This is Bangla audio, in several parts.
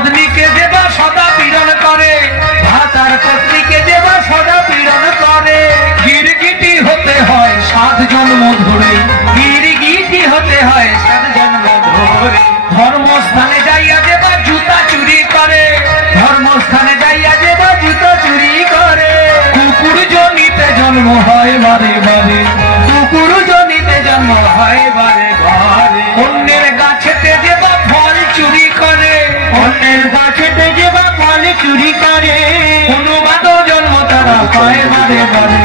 পত্নীকে দেবা সদা পীড়ন করে, ভাতার পত্নীকে দেবা সদা পীড়ন করে। গিরগিটি হতে হয় 7 জন্ম ধরে, গিরগিটি হতে হয় 7 জন্ম ধরে। ধর্মস্থানে যাইয়া দেবা জুতা চুরি করে, ধর্মস্থানে যাইয়া দেবা জুতা চুরি করে। কুকুর জনিতে জন্ম হয় বারে বারে, কুকুর জনিতে জন্ম হয় বারে বারে। অন্যের গাছেতে দেবা ফল চুরি করে, অন্যের গাছেতে দেবা ফল চুরি করে। অনুবাদও জন্ম তারা পায় বারে বারে,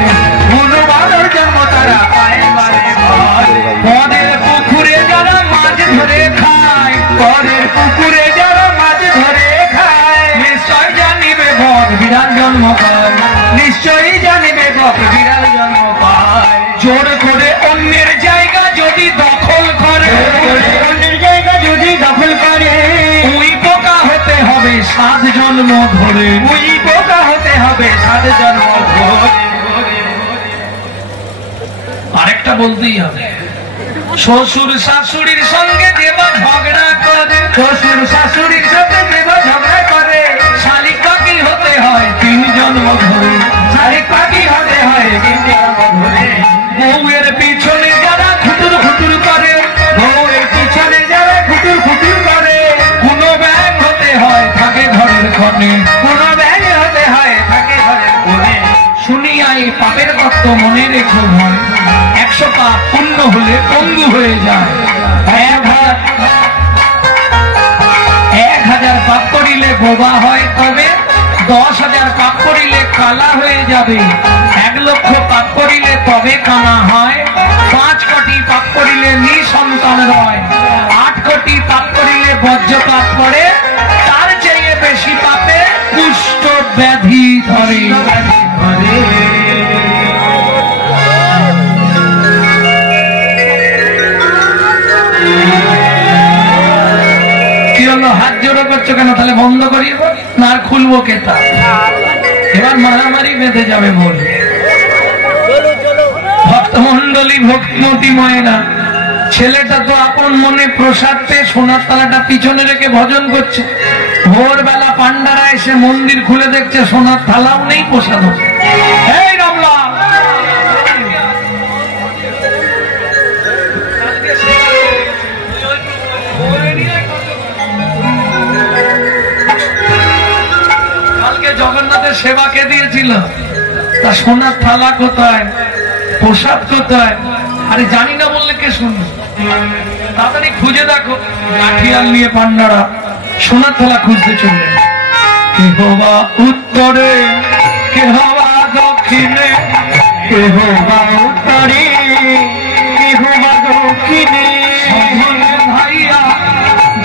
অনুবাদও জন্ম তারা পায় বারে বারে। পদের পুকুরে যারা মাছ ধরে খায়, পদের পুকুরে যারা মাছ ধরে খায়, নিশ্চয় জানিবে বক বিড়াল জন্ম পায়, নিশ্চয়ই জানিবে বক বিড়াল জন্ম পায়। জোর করে অন্যের জায়গা যদি দখল করে, অন্যের জায়গা যদি দখল করে, উই পোকা হতে হবে 7 জন্ম ধরে, উই পোকা হতে হবে 7 জন্ম ধরে। আরেকটা বলতেই হবে, শ্বশুর শাশুড়ির সঙ্গে দেবা ঝগড়া করে, শ্বশুর শাশুড়ির সাথে দেবা ঝগড়া করে। শালিক পাখি হতে হয় 3 জন্ম ধরে, শালিক পাখি হতে হয় 3 জন্ম ধরে। বউয়ের পিছনে যারা খুটুর খুটুর করে, বউয়ের পিছনে যারা খুটুর খুটুর করে, কোন ব্যাগ হতে হয় থাকে ঘরের কোণে, কোন ব্যাগ হতে হয় থাকে ঘরের কোণে। শুনিয়া এই পাপের তত্ত্ব মনে রেখো ভয়, 100 পাপ পূর্ণ হলে পঙ্গু হয়ে যায়। 1000 পাপ করিলে বোবা হয় তবে, 10,000 পাপ করিলে কালা হয়ে যাবে। 1 লক্ষ পাপ করিলে তবে কানা হয়। 5 কোটি পাপ করিলে নিঃসন্তান রয়। 8 কোটি পাপ করিলে বজ্রপাত পড়ে, তার চেয়ে বেশি পাপে কুষ্ঠ ব্যাধি ধরে। কি হলো, হাত জোড়ো করছো কেন? তাহলে বন্ধ করিব না আর খুলবো কেতা? এবার মারামারি বেঁধে যাবে বল। ভক্তমন্ডলী ভক্তিমতী ময়না, ছেলেটা তো আপন মনে প্রসাদ পেয়ে সোনার তালাটা পিছনে রেখে ভজন করছে। ভোরবেলা পান্ডারা এসে মন্দির খুলে দেখছে সোনার থালাও নেই, প্রসাদ। এই রামলা, কালকে জগন্নাথের সেবা কে দিয়েছিল? তা সোনার থালা কোথায়, প্রসাদ কোথায়? আরে জানি না বললে কে শুনবে? তাড়াতাড়ি খুঁজে দেখো। লাঠিয়াল নিয়ে পান্ডারা সোনার থালা খুঁজতে চললেন। কে হবা উত্তরে, কে হবা দক্ষিণে, কে হবা উত্তরে, কে হবা দক্ষিণে। ভাইয়া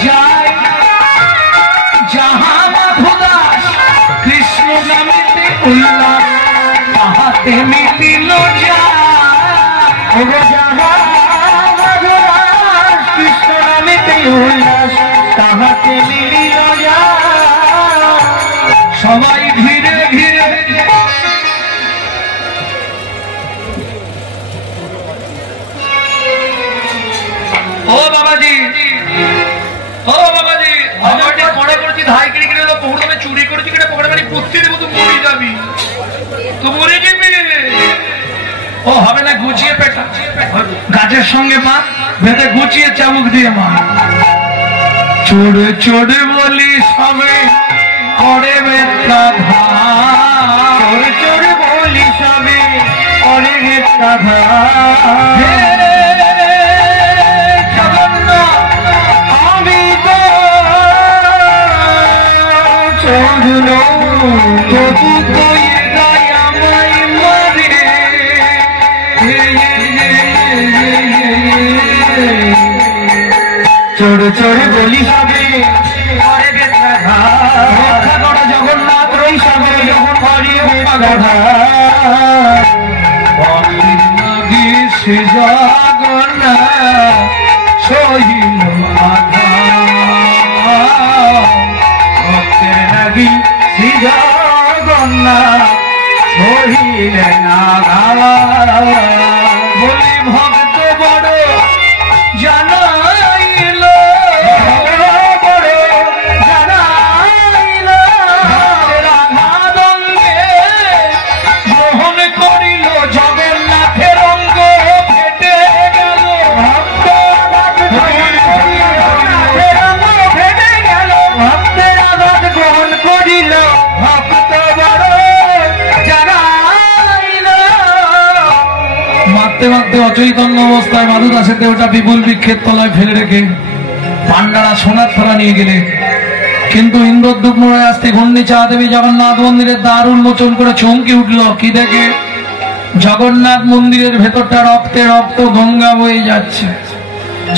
যায় যাহা মাধুদাস, কৃষ্ণ নামেতে উল্লাস, তাহাতে মিলিল যা। কৃষ্ণ নামেতে উল্লাস, তাহাতে মিলিল যা। সবাই ধীরে ধীরে ও বাবাজি, ও বাবাজি, আমার যে পড়া করেছি ধাই কিনে কিনে পকড়ে চুরি করেছি কিনা পকড়ে মানে পুষতে দেবো, তো মরে যাবি, তো মরে যাবি। ও হবে না, গুছিয়ে পেটা গাছের সঙ্গে মা বেঁধে গুছিয়ে চাবুক দিয়ে মা। চোরে চোরে বলি সবে করে বেটা ধার, চোরে চোরে বলি সবে করে বেটা ধার। আমি তো চোরলো তবু কই আমায় মারে। চোর চোর বলি হবে রক্ষা করো জগন্নাথ, রই সবে যখন করি জগন্নাথ সহিল ভক্তের লাগি শ্রী জগন্নাথ সহিলেন না। বলি ভক্ত বড় জানাইল, বড় জানাইল। মাখতে অচৈতন্য অবস্থায় মাধু দাসের দেহটা বিপুল বৃক্ষের তলায় ফেলে রেখে পান্ডারা সোনার থালা নিয়ে গেলে। কিন্তু ইন্দ্রদ্যুম্ন আসতে ঘূর্ণিচা দেবী জগন্নাথ মন্দিরের দ্বার উন্মোচন করে চমকে উঠল। কি দেখে? জগন্নাথ মন্দিরের ভেতরটা রক্তে রক্ত গঙ্গা বয়ে যাচ্ছে।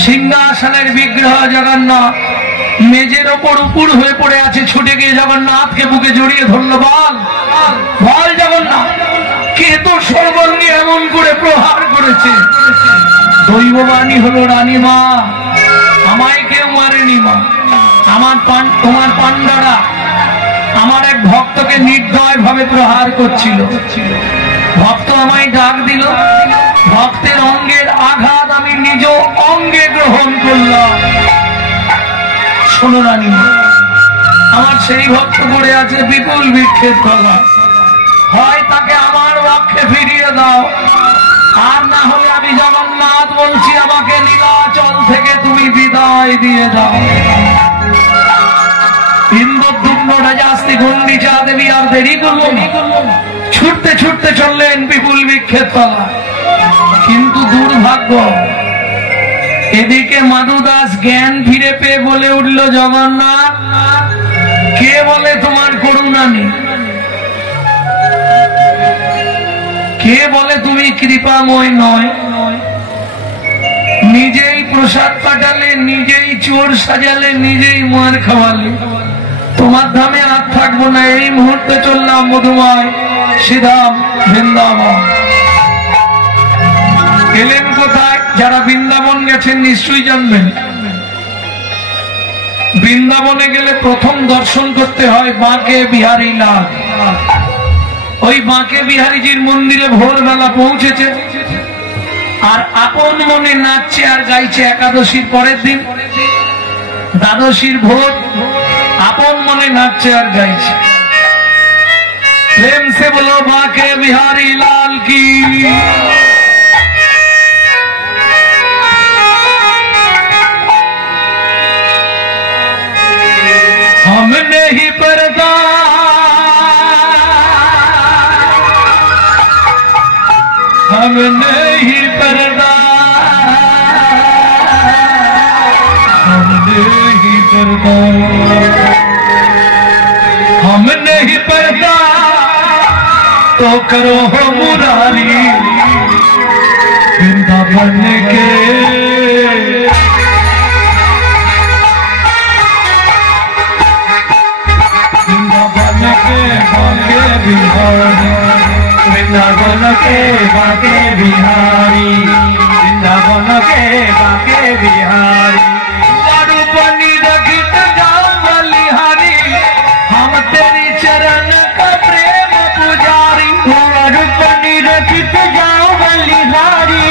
সিংহাসনের বিগ্রহ জগন্নাথ মেজের ওপর উপুর হয়ে পড়ে আছে। ছুটে গিয়ে জগন্নাথকে বুকে জড়িয়ে ধরল। বল বল জগন্নাথ, কে তোর সর্বাঙ্গে এমন করে প্রহার করেছে? দৈববাণী হলো, রানীমা আমায় কেউ মারেনি মা। তোমার পান্ডারা আমার এক ভক্তকে নির্দয় ভাবে প্রহার করছিল। ভক্ত আমায় ডাক দিল, ভক্তের অঙ্গের আঘাত আমি নিজ অঙ্গে গ্রহণ করলাম। শোনো রানীমা, আমার সেই ভক্ত পড়ে আছে বিপুল বৃক্ষের তলায়, হয় তাকে আমার পক্ষে ফিরিয়ে দাও, আর না হলে আমি জগন্নাথ বলছি আমাকে নীলাচল থেকে তুমি বিদায় দিয়ে দাও। ইন্দ্রদ্যুম্ন রাজাস্তি ঘূর্ণিচা দেবী আর দেরি করল না, ছুটতে ছুটতে চললেন বিপুল বৃক্ষের তলায়। কিন্তু দুর্ভাগ্য, এদিকে মাধু দাস জ্ঞান ফিরে পেয়ে বলে উঠল, জগন্নাথ কে বলে তোমার করুণা নেই? কে বলে তুমি কৃপাময় নয়? নিজেই প্রসাদ পাঠালে, নিজেই চোর সাজালে, নিজেই মার খাওয়ালে। তোমার ধামে আর থাকবো না, এই মুহূর্তে চললাম মধুময় শ্রীধাম বৃন্দাবন। এলেন কোথায়? যারা বৃন্দাবন গেছেন নিশ্চয়ই জানবেন, বৃন্দাবনে গেলে প্রথম দর্শন করতে হয় বাঁকে বিহারী লাল। ওই বাঁকে বিহারীজির মন্দিরে ভোরবেলা পৌঁছেছে, আর আপন মনে নাচছে আর গাইছে। একাদশীর পরের দিন দ্বাদশীর ভোর, আপন মনে নাচছে আর গাইছে। প্রেম সে বলো বাঁকে বিহারী লাল কি। हम नहीं पर्दा हम नहीं पर्दा हम नहीं पर्दा हम नहीं पर्दा तो करो हो मुरारी वृंदावन के वृंदावन के बाके बिहारी वृंदावन के बाके बिहारी बनी रखित जाओ बलिहारी हम तेरी चरण का प्रेम पुजारी। बनी रखित जाओ बलिहारी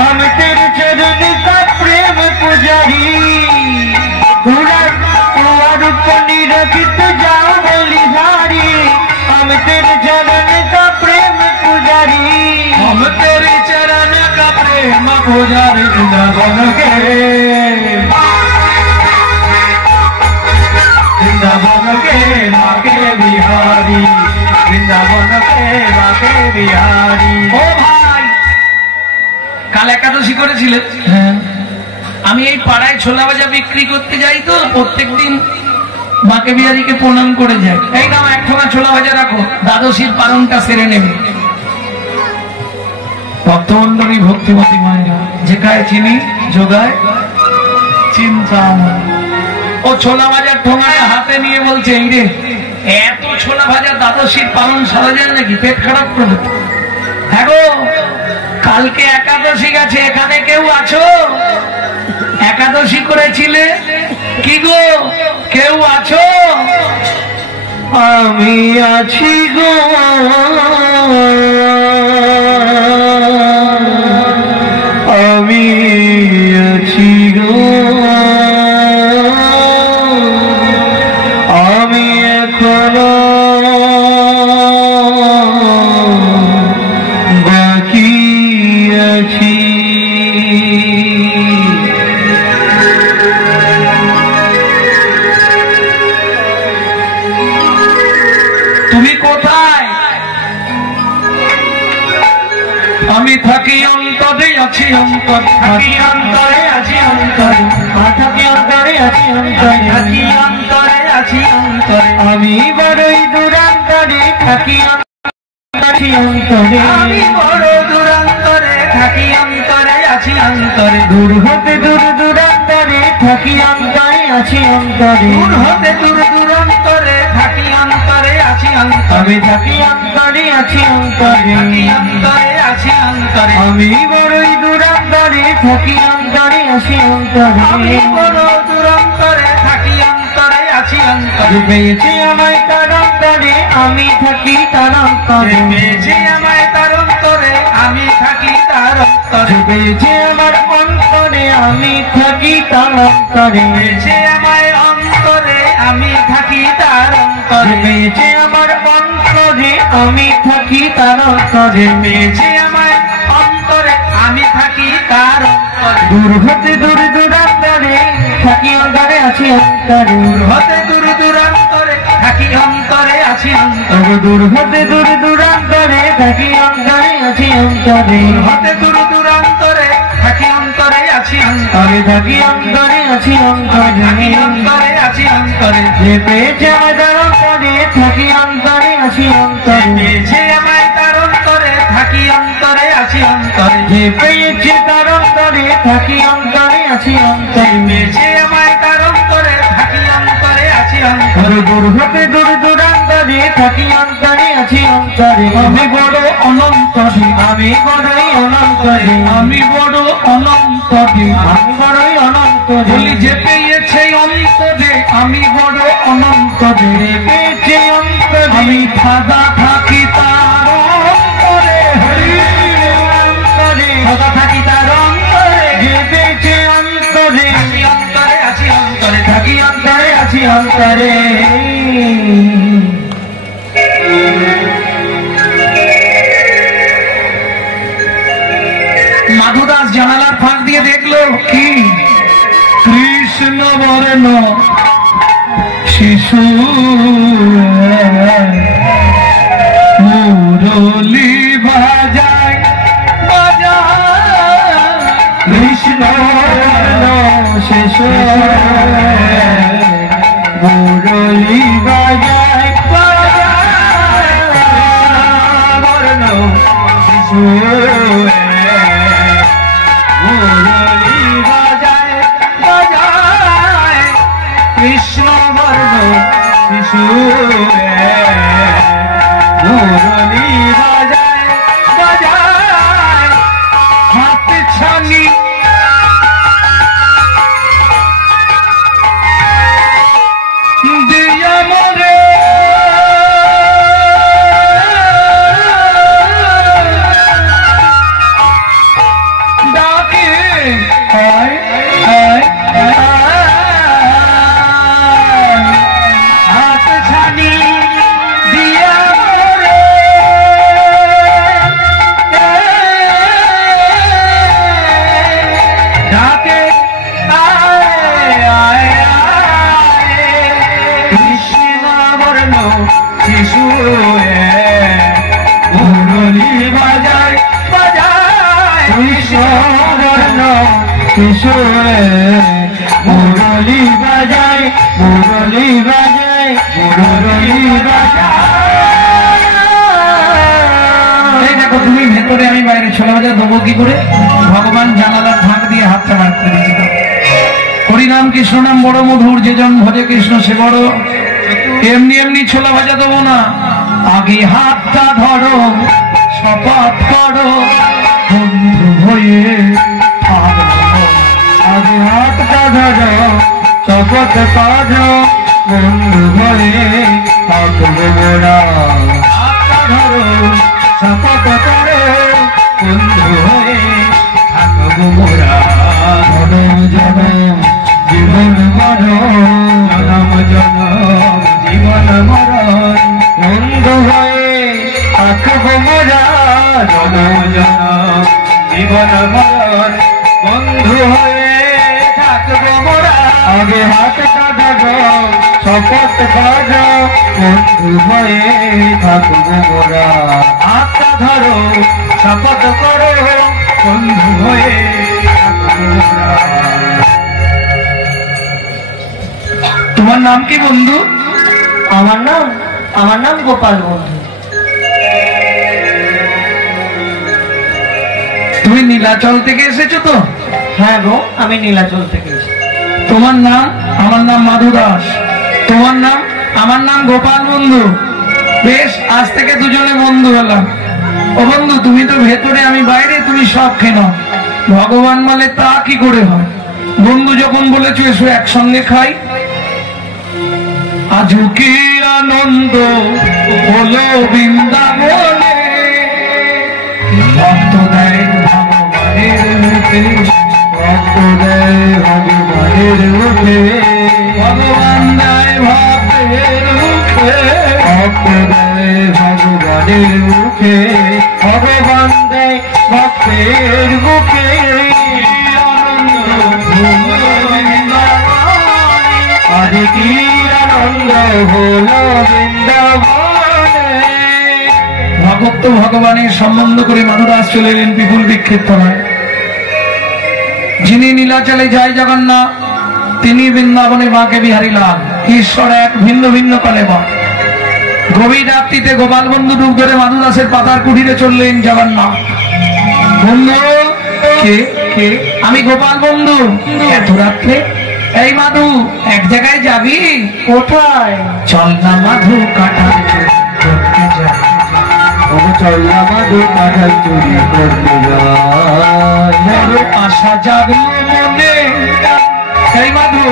हम तेरे चरण का प्रेम पुजारी। बनी रखित जाओ बलिहारी हम तेरे चरण का प्रेम पुजारी। हम तेरे चरण का प्रेम पुजारी। वृंदावन के बाके बिहारी वृंदावन के बाके बिहारी। ও ভাই, কাল একাদশী করেছিলেন? হ্যাঁ। আমি এই পাড়ায় ছোলা ভাজা বিক্রি করতে যাই, তো প্রত্যেকদিন বাঁকে বিহারীকে প্রণাম করে যায়। এই নাও এক ঠোঙা ছোলা ভাজা রাখো, দ্বাদশীর পালনটা সেরে নেবে। ভক্তমন্ডলী ভক্তিমতী মায়েরা, যেখায় চিনি যোগায় চিন্তা। ও ছোলা ভাজার ঠোঙাটা হাতে নিয়ে বলছে, এই রে এত ছোলা ভাজা দ্বাদশীর পালন সারা যায় নাকি? পেট খারাপ করবে। হ্যাঁ গো, কালকে একাদশী গেছে, এখানে কেউ আছো? একাদশী করেছিলে কি গো? কেউ আছো? আমি আছি গো, আমি আছি গো, আমি এখনো বাকি আছি। আমি থাকি অন্ত অন্তরে আছি অন্তরে থাকি অন্তরে আছি অন্তরে থাকি অন্তরে আছি অন্তরে থাকি অন্তরে আছি অন্তরে আমি বড়ই দূরান্তরে থাকি আছি অন্তরে আমি বড় দূরান্তরে থাকি অন্তরে আছি অন্তরে দূর হতে দূর দূরান্তরে থাকি অন্তরে আছি অন্তরে দূর হতে দূর দূরান্তরে থাকি অন্তরে আছি অন্তরে আমি থাকি অন্তরে আছি অন্তরে থাকি অন্তরে আছি অন্তরে আমি বড়ই দূরান্তরে থাকি অন্তরে আছি অন্তরে আমি বড় দূরান্তরে থাকি অন্তরে আছি অন্তরে পেয়েছে আমায় তার অন্তরে আমি থাকি তার অন্তরে পেয়েছে আমায় তার অন্তরে আমি থাকি তার অন্তরে পেয়েছে আমার অন্তরে আমি থাকি তার অন্তরে পেয়েছে আমায় অন্তরে আমি থাকি তার অন্তরে পেয়েছে আমার অন্তরে আমি থাকি তার অন্তরে পেয়েছে আমায় অন্তরে আমি থাকি তার অন্তরে দূর হতে দূর দূরান্তরে থাকি অন্তরে আছি অন্তরে দূর হতে দূর দূরান্তরে থাকি অন্তরে আছি অন্তরে দূর হতে দূর দূরান্তরে থাকি অন্তরে আছি অন্তরে দূর হতে দূর দূরান্তরে থাকি অন্তরে আছি অন্তরে থাকি অন্তরে আছি অন্তরে থাকি অন্তরে আছি অন্তরে যে পেয়েছে আমায় তার অন্তরে থাকি অন্তরে আছি অন্তরে পেয়েছে আমায় তার অন্তরে থাকি অন্তরে আছি অন্তরে যে পেয়েছে তার অন্তরে থাকি অন্তরে আছি অন্তরে পেয়েছে আমায় তার অন্তরে থাকি অন্তরে আছি অন্তরে দূর হতে দূর দূরান্তরে থাকি অন্তরে আছি অন্তরে আমি বড় অনন্তরে আমি বড়ই অনন্তরে আমি বড় অনন্তরে আমি বড়ই অনন্তরে বলি যে পেয়েছে অন্তরে আমি বড় অনন্তরে পেয়েছে অন্তরে আমি খাদা থাকি তার অন্তরে হরি অন্তরে খাদা থাকি তার অন্তরে যে পেয়েছে অন্তরে আমি অন্তরে আছি অন্তরে থাকি অন্তরে আছি অন্তরে মাধুদাস জানালার ফাঁক দিয়ে দেখলো কি কৃষ্ণ বর্ণ শিশু মুরলি বাজায় বাজায় কৃষ্ণ শিশু মুরলি বাজায় বাজায় বর্ণ শিশু মুরলি বাজায় বাজায় কৃষ্ণ বর্ণ শিশু মুরলি বাজায় বাজায় হাত ছানি দিয়া মরে ডাকে আয় আয় হাত ছানি দিয়া মরে ডাকে আয় আয় আয় কৃষ্ণ বর্ণ শিশু মুরলি বাজায় বাজায় কৃষ্ণ বর্ণ শিশু মুরলি বাজায় মুরলি বাজায় মুরলি বাজায়। এই দেখো তুমি ভেতরে আমি বাইরে ছোলা ভাজা দেবো কি করে ভগবান জানালার ফাঁক দিয়ে হাতটা বার করে দিয়েছিল হরিনাম কৃষ্ণ নাম বড় মধুর যে জন ভজে কৃষ্ণ সে বড় এমনি এমনি ছোলা ভাজা দেবো না আগে হাতটা ধরো শপথ করো বন্ধু হয়ে আগে হাতটা ধরো শপথ করো বন্ধু হয়ে থাকবো মোরা হাতটা ধরো শপথ করো বন্ধু হয়ে থাকবো মোরা জনম জনম জীবন মরণ জনম জনম জীবন মরণ বন্ধু হয়ে থাকবো মোরা জনম জনম জীবন মরণ বন্ধু হয়ে থাকবো মোরা আগে হাতটা ধরো শপথ করো বন্ধু হয়ে থাকবো মোরা হাতটা ধরো শপথ করো বন্ধু হয়ে তোমার নাম কি বন্ধু? আমার নাম গোপাল বন্ধু। তুমি নীলাচল থেকে এসেছো তো? হ্যাঁ গো, আমি নীলাচল থেকে এসেছি। তোমার নাম? আমার নাম মাধু দাস। তোমার নাম? আমার নাম গোপাল বন্ধু। বেশ, আজ থেকে দুজনে বন্ধু হলাম। ও বন্ধু, তুমি তো ভেতরে, আমি বাইরে, তুমি সব খেনো। ভগবান বলে তা কি করে হয়? বন্ধু যখন বলেছো এসো একসঙ্গে খাই। আজ কি আনন্দ হলো বৃন্দাবনে, ভক্ত দেয় ভগবানের মুখে, ভক্ত দেয় ভগবানের মুখে, ভগবান দেয় ভক্তের মুখে, ভক্ত দেয় ভগবানের মুখে, ভগবান দেয় ভক্তের মুখে। আজ কি আনন্দ হলো বৃন্দাবনে। ভক্ত ভগবানের সম্বন্ধ করে মাধুদাস চলে এলেন বিপুল বৃক্ষের তলায়। যিনি নীলাচলে যায় জগন্নাথ, তিনি বৃন্দাবনে বাঁকে বিহারী লাল। ঈশ্বর এক, ভিন্ন ভিন্ন কালে বা। গভীর রাত্রিতে গোপাল বন্ধু ডুব ধরে মাধুদাসের পাতার কুঠিরে চললেন জগন্নাথ। বন্ধু, কে কে? আমি গোপাল বন্ধু। এত রাত্রে? এই মাধু, এক জায়গায় যাবি? কোথায়? চল না মাধু, কাঁঠাল করতে যাই। চল না মাধু, কাঁঠাল চুরি করতে যাই। আশা জাগলো মনে। এই মাধু,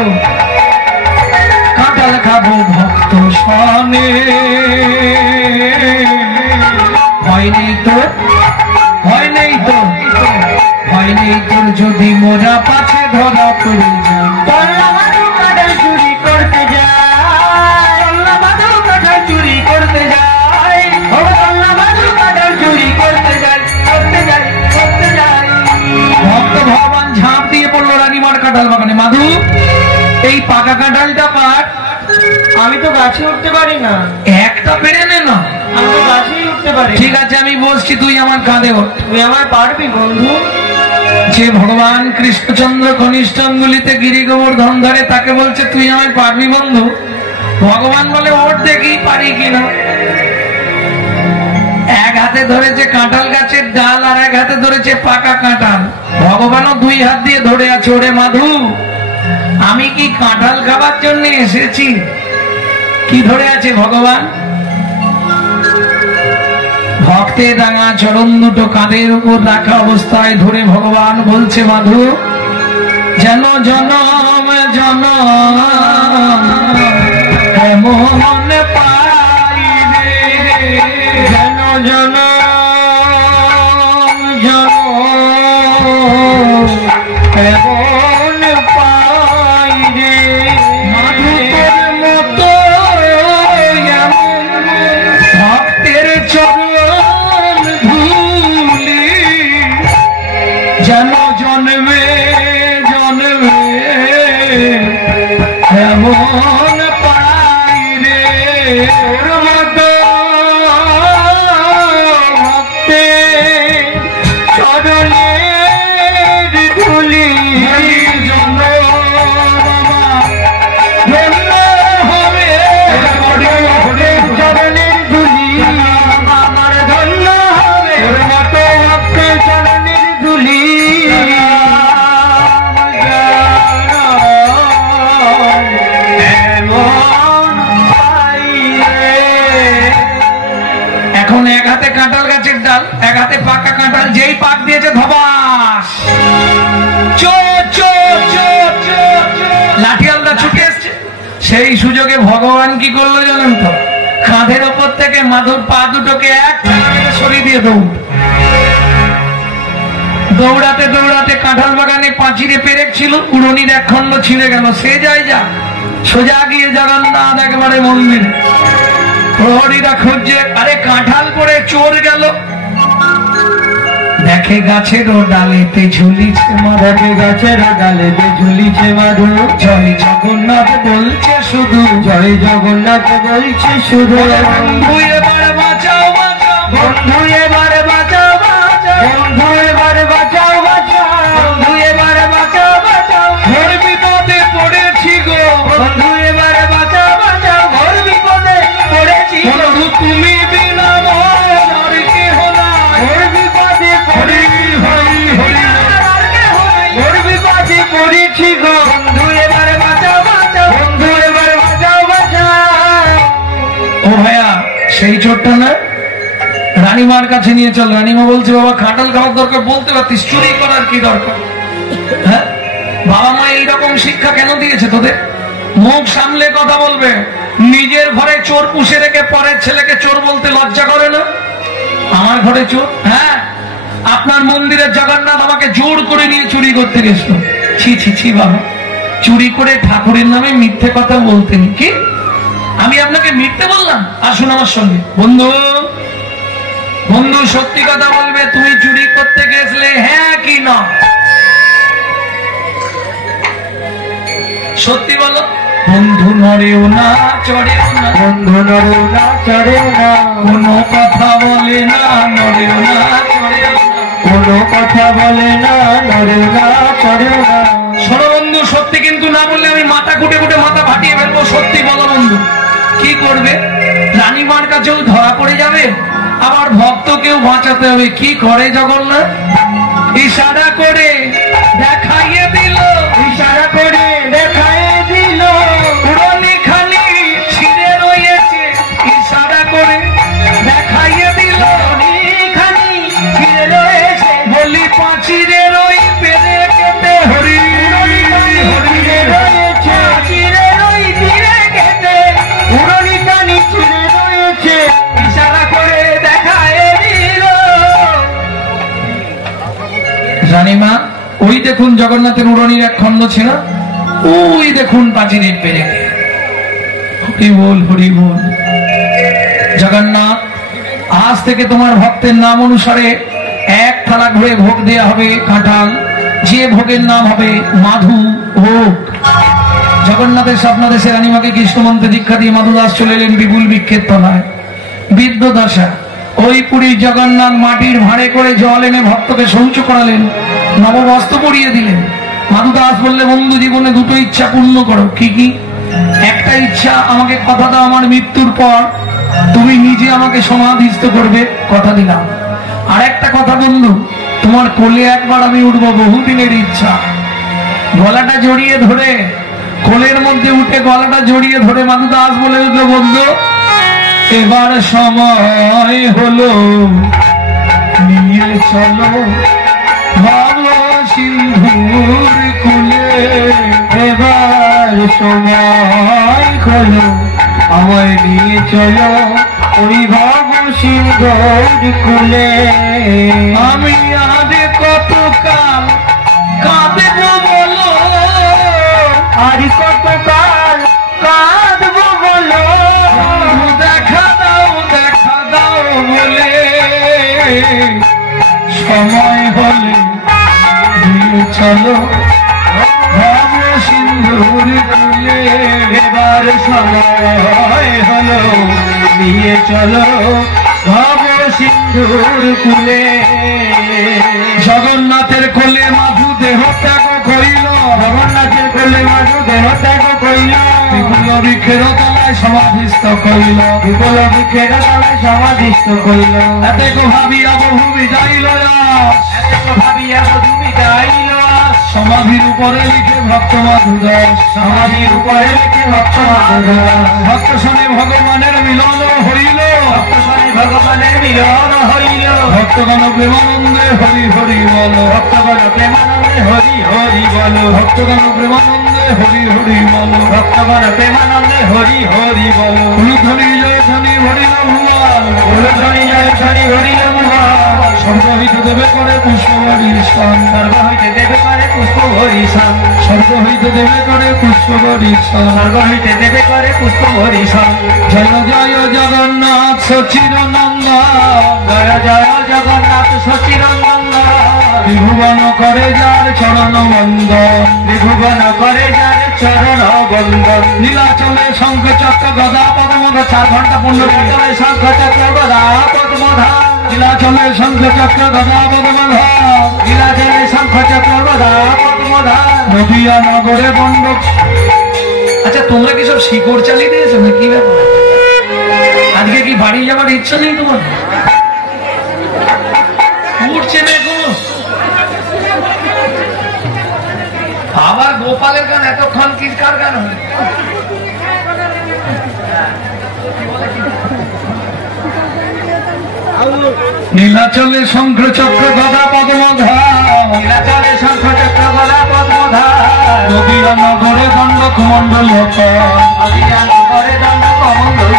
কাঁঠাল খাবো ভক্ত সনে। ভয় নেই তোর, ভয় নেই তোর, ভয় নেই তোর, যদি মোরা পাছে ধরা পড়ে যায়। কাঁঠাল চুরি করতে যায়, মাধু কাঁঠাল চুরি করতে যায়, মাধু কাঁঠাল চুরি করতে যায়, করতে যায়, করতে যায়। ভক্ত ভগবান ঝাঁপ দিয়ে পড়লো রানীমার কাঁঠাল বাগানে। মাধু, এই পাকা কাঁঠালটা পার। আমি তো গাছে উঠতে পারি না। একটা পেরে নে না। আমি তো গাছেই উঠতে পারি। ঠিক আছে, আমি বসছি, তুই আমার কাঁধে ওঠ। তুই আমার পারবি বন্ধু? যে ভগবান কৃষ্ণচন্দ্র ঘনিষ্ঠ অঙ্গুলিতে গিরি গোবর্ধন ধরে, তাকে বলছে তুই আমায় পারবি বন্ধু? ভগবান বলে ওর দেখি পারি কিনা। এক হাতে ধরেছে কাঁঠাল গাছের ডাল, আর এক হাতে ধরেছে পাকা কাঁঠাল। ভগবানও দুই হাত দিয়ে ধরে আছে। ওরে মাধু, আমি কি কাঁঠাল খাবার জন্য এসেছি? কি ধরে আছে ভগবান? ভক্তের রাঙা চরণ দুটো কাঁধের উপর রাখা অবস্থায় ধরে ভগবান বলছে, মাধু, যেন জনম জনম এমন পাই রে, যেন জনম জনম এমন পাই রে। মাধু, তোর মতো ভক্তের চরণ ধুলি যেন জন্মে জন্মে এমন পাই রে। ওর মতো ভক্তের চরণের ধুলি যেন ধন্য হবে। চরণের ধুলি আমার ধন্য হবে। ওর মতো ভক্তের চরণের ধুলি এখন এক হাতে কাঁঠাল গাছের ডাল, এক হাতে পাকা কাঁঠাল, যেই পাক দিয়েছে ধবাস, লাঠিয়ালটা ছুটে এসছে। সেই সুযোগে ভগবান কি করলো জানেন তো? কাঁধের ওপর থেকে মাধুর পা দুটোকে এক সরিয়ে দিয়ে দৌড়াতে দৌড়াতে কাঁঠাল বাগানে পাঁচিরে পেরেক ছিল, উড়নির এক খন্ড ছিঁড়ে গেল। সে যায় যা, সোজা গিয়ে জগন্নাথ একেবারে মন্দির। প্রহরীরা খুঁজছে, আরে কাঁঠাল পরে চোর গেল। দেখে গাছের ডালেতে ঝুলিছে মা, দেখে গাছের ডালেতে ঝুলিছে মাধু। জয় জগন্নাথ বলছে শুধু, জয় জগন্নাথ বলছে শুধু। বন্ধু এবার বাঁচাও বাঁচাও, বন্ধু এবার বাঁচাও বাঁচাও, বন্ধু এবার বাঁচাও সেই চোরটা না, রানীমার কাছে নিয়ে চল। রানীমা বলছে বাবা খাটাল খাওয়ার দরকার, বলতে পারতিস চুরি করার কি দরকার? হ্যাঁ, বাবা মা এইরকম শিক্ষা কেন দিয়েছে তোদের? মুখ সামলে কথা বলবে। নিজের ঘরে চোর পুষে রেখে পরের ছেলেকে চোর বলতে লজ্জা করে না? আমার ঘরে চোর? হ্যাঁ, আপনার মন্দিরের জগন্নাথ আমাকে জোর করে নিয়ে চুরি করতে গেছিল। ছি ছি ছি বাবা, চুরি করে ঠাকুরের নামে মিথ্যে কথা বলতেন কি? আমি আপনাকে মিথ্যে বললাম? আসুন আমার সঙ্গে। বন্ধু বন্ধু সত্যি কথা বলবে, তুমি চুরি করতে গেছিলে হ্যাঁ কি না? সত্যি বলো। বন্ধু নড়েও না চড়েও না, বন্ধু নড়েও না চড়েও না, কোনো কথা বলে না নড়েও না চড়েও না, কোনো কথা বলে না নড়েও না চড়েও না। শোনো বন্ধু, সত্যি কিন্তু না বললে আমি মাথা কুটে কুটে মাথা ফাটিয়ে ফেলবো। সত্যি বলো বন্ধু। কি করবে? রানীমার কাছেও ধরা পড়ে যাবে, আবার ভক্তকেও বাঁচাতে হবে। কি করে জগন্নাথ? ইশারা করে দেখাইয়ে দিল, ইশারা করে দেখায় দিল, পুরনি খালি ছিঁড়ে রয়েছে। ইশারা করে দেখাইয়ে দিল, খালি ফিরে রয়েছে, বলি পাঁচিরের ওই পেরে কেটে হরি ফিরে রয়েছে, চিরে রই ফিরে কেটে, উড়নি কানি চিরে রয়েছে, ইশারা করে দেখায় দিল। রানীমা, ওই দেখুন জগন্নাথের উড়নির এক খণ্ড ছিল, ওই দেখুন পাঁচিরের পেরে। হরি বল হরি বল। জগন্নাথ, আজ থেকে তোমার ভক্তের নাম অনুসারে এক থালা ঘুরে ভোগ দেয়া হবে কাঁঠাল, যে ভোগের নাম হবে মাধু ভোগ। জগন্নাথের স্বপ্নাদেশে রানীমাকে কৃষ্ণ মন্ত্রে দীক্ষা দিয়ে মাধুদাস চলে এলেন বিপুল বৃক্ষের তলায়। বৃদ্ধ দশা। ওই পুরীর জগন্নাথ মাটির ভাঁড়ে করে জল এনে ভক্তকে শৌচ করালেন, নববস্ত্র পরিয়ে দিলেন। মাধুদাস বললে বন্ধু জীবনে দুটো ইচ্ছা পূর্ণ করো। কি কি? একটা ইচ্ছা, আমাকে কথা দাও আমার মৃত্যুর পর তুমি নিজে আমাকে সমাধিস্থ করবে, কথা দিলাম। আর একটা কথা বন্ধু, তোমার কোলে একবার আমি উঠবো, বহুদিনের ইচ্ছা। গলাটা জড়িয়ে ধরে, কোলের মধ্যে উঠে গলাটা জড়িয়ে ধরে মাধুদাস বলে উঠলো বন্ধু এবার সময় হলো, নিয়ে চলো ভাব সিন্ধুর কুলে। এবার সময় হলো, আমায় নিয়ে চলো ওই ভাব সিন্ধুর কুলে। আমি আগে কতকাল কাঁদবো বলো, আর কতকাল কাঁদবো বলো, দেখা দাও বলে। সময় হলে নিয়ে চলো ভাব সিন্ধুর কুলে। এবার সময় হলো, নিয়ে চলো ভাব সিন্ধুর কুলে। জগন্নাথের কোলে মাধু দেহ ত্যাগ করিল, জগন্নাথের কোলে মাধু দেহ ত্যাগ করিল, বিপুল বৃক্ষের তলায় সমাধিস্থ করিল, বিপুল বৃক্ষের তলায় সমাধিস্থ করিল। এতে কো ভাবিয়া বহু বিদাইল, ভাবিয়া বধূ বিদাইল, সমাধির উপরে লিখে ভক্ত মাধুদাস, সমাধির উপরে লিখে ভক্ত মাধুদাস। ভক্ত শোনে ভগবানের মিলন হইল, ভক্ত শোনে ভগবানের মিলন হইল, ভক্তগণ প্রেমানন্দে হরি হরি বল, ভক্তগণ প্রেমানন্দে হরি হরি বল, ভক্তগণ প্রেমানন্দে হরি হরি বল, ভক্তগণ প্রেমানন্দে হরি হরি বল। ধ্বনি জয় ধ্বনি হরি নমঃ, ধ্বনি জয় ধ্বনি হরি নমঃ। স্বর্গ হইতে দেবে করে পুষ্প বরিশান, স্বর্গ হইতে দেবে করে পুষ্প হরিশান, স্বর্গ হইতে দেবে করে পুষ্প বরিশান, স্বর্গ হইতে দেবে করে পুষ্প হরিশান। জয় জয় জগন্নাথ সচিদানন্দ, জয় জয় জগন্নাথ সচিদানন্দ, ত্রিভুবন করে যার চরণ বন্দন, ত্রিভুবন করে যার চরণ বন্দন। নীলাচলে শঙ্খ চক্র গদা পদ্মধর, 4 ঘন্টা 15 নীলাচলে শঙ্খ চক্র গদা পদ্মধর, নীলাচলে শঙ্খ চক্র গদা পদ্মধর, নীলাচলে শঙ্খ চক্র গদা পদ্মধর। নদিয়া নগরে বন্ড। আচ্ছা তোমরা কি সব শিকড় চালিয়ে দিয়েছো না কি ব্যাপার? আজকে কি বাড়ি যাবার ইচ্ছা নেই তোমার? উঠছে না এখন? আবার গোপালের গান এতক্ষণ কি কার গান হয়? নীলাচলে শঙ্খ চক্র গদা পদ্মধার, নীলাচলে শঙ্খ চক্র গদা পদ্মধার, নদিয়া নগরে দণ্ড কমণ্ডল নদিয়া নগরে দণ্ড কমণ্ডল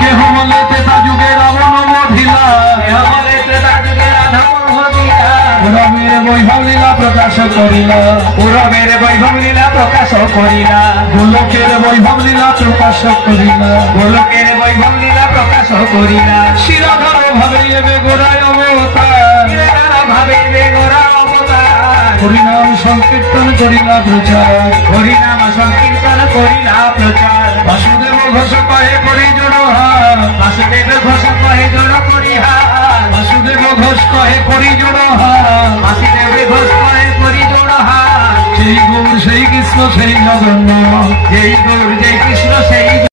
কেহ বলে ত্রেতা যুগে রাবণ মধিলা, কেহ বলে ত্রেতা যুগে রাবণ মধিলা, পুরবের বৈভব লীলা প্রকাশ করিলা, পুরবের বৈভব লীলা প্রকাশ করিলা, গোলকের বৈভব লীলা প্রকাশ করিলা, গোলকের বৈভব লীলা প্রকাশ করিলা, শিরাধার ভাবে এবে গোড়ায় অবতার, শিরাধার ভাবে এবে গোড়া অবতার, হরিনাম সংকীর্তন করিলা প্রচার, হরিনাম সংকীর্তন করিলা প্রচার, বাসুদেব ঘোষ কহে করি জোড়হার, বাসুদেব ঘোষ কহে জোড় করিহার, বাসুদেব ঘোষ কহে করি জোড়হার, বাসুদেব ঘোষ কহে করি জোড়হার, সেই গৌর সেই কৃষ্ণ সেই জগন্নাথ, যেই গৌর যেই কৃষ্ণ সেই